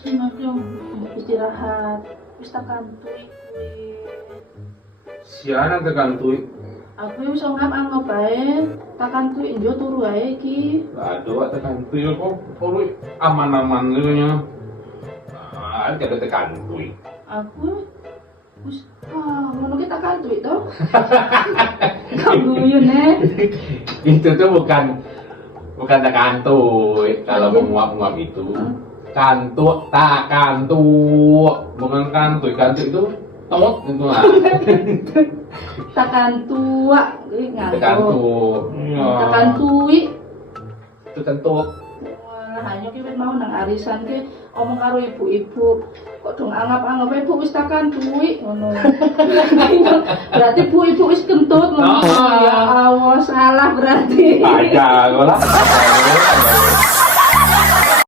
Senang yo istirahat. Wis tak kantui kuwi. Siaran terkantui. Aku wis anggap bae, tak kantui yo turu ae iki. Aduh, terkantui kok perlu aman-aman nya. Ada terkantui. Aku wis ngono ki tak kantui to. Kamu yo Itu tuh bukan terkantui. Kalau menguap-nguap itu kantuk, tak kantuk, bukan kantui itu tot itu lah. Tekan tua, Terkantuk. tekan tui. Itu kantuk. Wah, hanya ki mau nang arisan ki omong karo ibu-ibu. Kok dong anggap ibu wis tekan tui ngono. Berarti ibu wis kentut ngono. Oh. Ya Allah, salah berarti. Aja, lah.